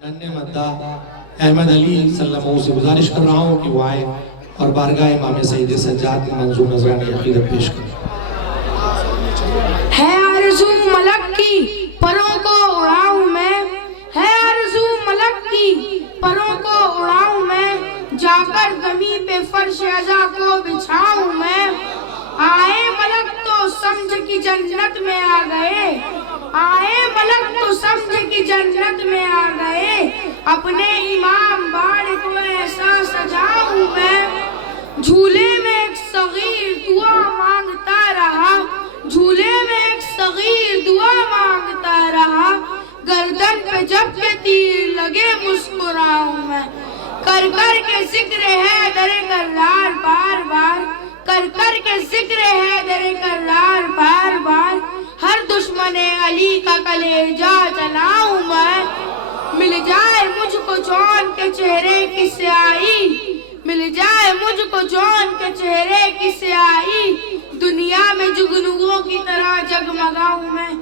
ننھے مدہ احمد علی صلی اللہ علیہ وسلم سے گزارش کر رہا ہوں کہ وہ آئے اور بارگاہ امام سید سجاد کی منظور نذرانی عقیدت پیش کریں۔ ہے آرزو ملک کی پروں کو اڑاؤں میں، ہے آرزو ملک کی پروں کو اڑاؤں میں، جا کر زمین پہ فرش عزا کو بچھاؤں میں۔ آئے ملک تو سمجھ کی جنت میں آ گئے، آئے ملک تو سمجھ کی جنت میں آ گئے، اپنے امام باڑ کو ایسا سجاؤں میں۔ جھولے میں ایک صغیر دعا مانگتا رہا، جھولے میں ایک صغیر دعا مانگتا رہا، گردن پہ جب کے تیر لگے مسکراؤں میں۔ کر کر کے ذکر ہے در کرار بار بار، کر کر کے ذکر ہے در کرار بار بار، ہر دشمن علی کا کلیجہ جلاؤں میں۔ مل جائے مجھ کو جون کے چہرے کی سیاہی، مل جائے مجھ کو جون کے چہرے کی سیاہی، دنیا میں جگنوؤں کی طرح جگمگاؤں میں۔